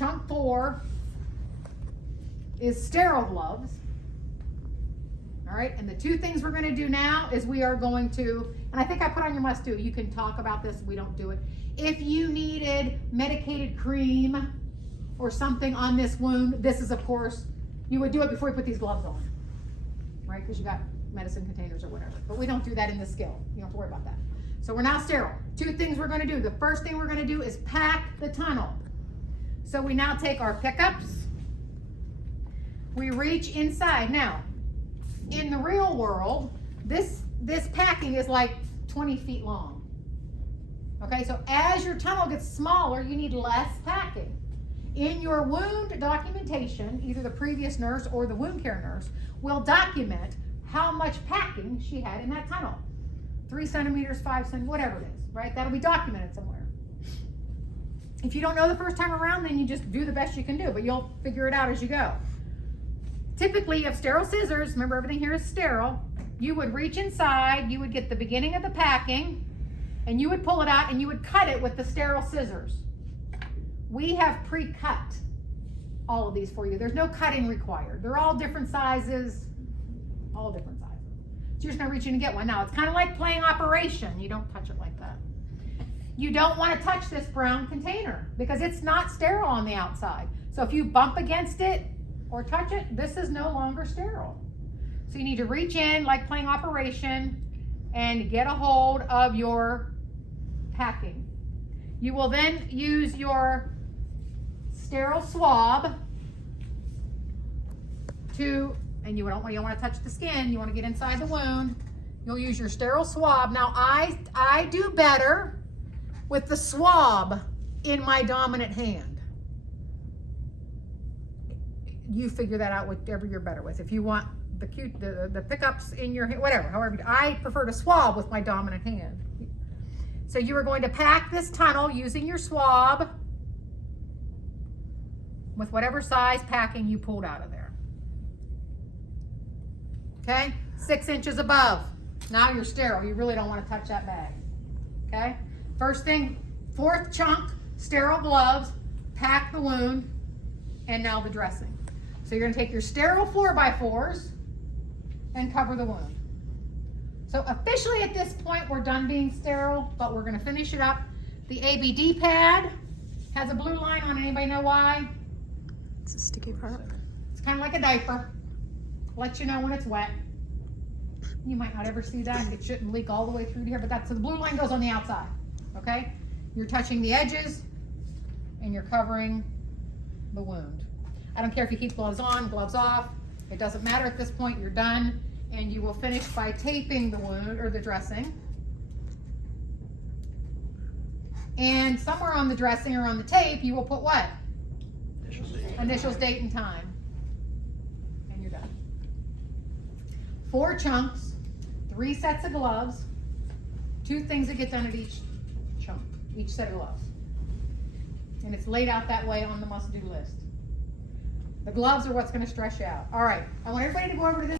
chunk 4 is sterile gloves. All right, and the two things we're going to do now is we are going to, and I think I put on your must do, you can talk about this, we don't do it. If you needed medicated cream or something on this wound, this is, of course, you would do it before you put these gloves on, right? Because you got medicine containers or whatever, but we don't do that in this skill. You don't have to worry about that. So we're now sterile. Two things we're going to do. The first thing we're going to do is pack the tunnel. So we now take our pickups, we reach inside. Now, in the real world, this packing is like 20 feet long. Okay, so as your tunnel gets smaller, you need less packing. In your wound documentation, either the previous nurse or the wound care nurse will document how much packing she had in that tunnel. 3 centimeters, 5 centimeters, whatever it is, right? That'll be documented somewhere. If you don't know the first time around, then you just do the best you can do, but you'll figure it out as you go. Typically, you have sterile scissors. Remember, everything here is sterile. You would reach inside, you would get the beginning of the packing, and you would pull it out and you would cut it with the sterile scissors. We have pre-cut all of these for you. There's no cutting required. They're all different sizes, all different sizes. So you're just gonna reach in and get one. Now, it's kind of like playing Operation. You don't touch it like that. You don't want to touch this brown container because it's not sterile on the outside. So if you bump against it or touch it, this is no longer sterile. So you need to reach in like playing Operation and get a hold of your packing. You will then use your sterile swab to, and you don't want to touch the skin, you want to get inside the wound. You'll use your sterile swab. Now I do better with the swab in my dominant hand. You figure that out whatever you're better with. If you want the pickups in your hand, whatever, however, I prefer to swab with my dominant hand. So you are going to pack this tunnel using your swab with whatever size packing you pulled out of there. Okay, 6 inches above. Now you're sterile. You really don't want to touch that bag. Okay, first thing, 4th chunk, sterile gloves, pack the wound, and now the dressing. So you're going to take your sterile 4x4s and cover the wound. So officially at this point, we're done being sterile, but we're going to finish it up. The ABD pad has a blue line on it. Anybody know why? It's a sticky part. It's kind of like a diaper. Let you know when it's wet. You might not ever see that. It shouldn't leak all the way through to here, but that's, so the blue line goes on the outside, okay? You're touching the edges and you're covering the wound. I don't care if you keep gloves on, gloves off. It doesn't matter at this point. You're done. And you will finish by taping the wound or the dressing. And somewhere on the dressing or on the tape, you will put what? Initials, date, and time. And you're done. 4 chunks, 3 sets of gloves, 2 things that get done at each chunk, each set of gloves. And it's laid out that way on the must-do list. The gloves are what's going to stress you out. All right, I want everybody to go over to this.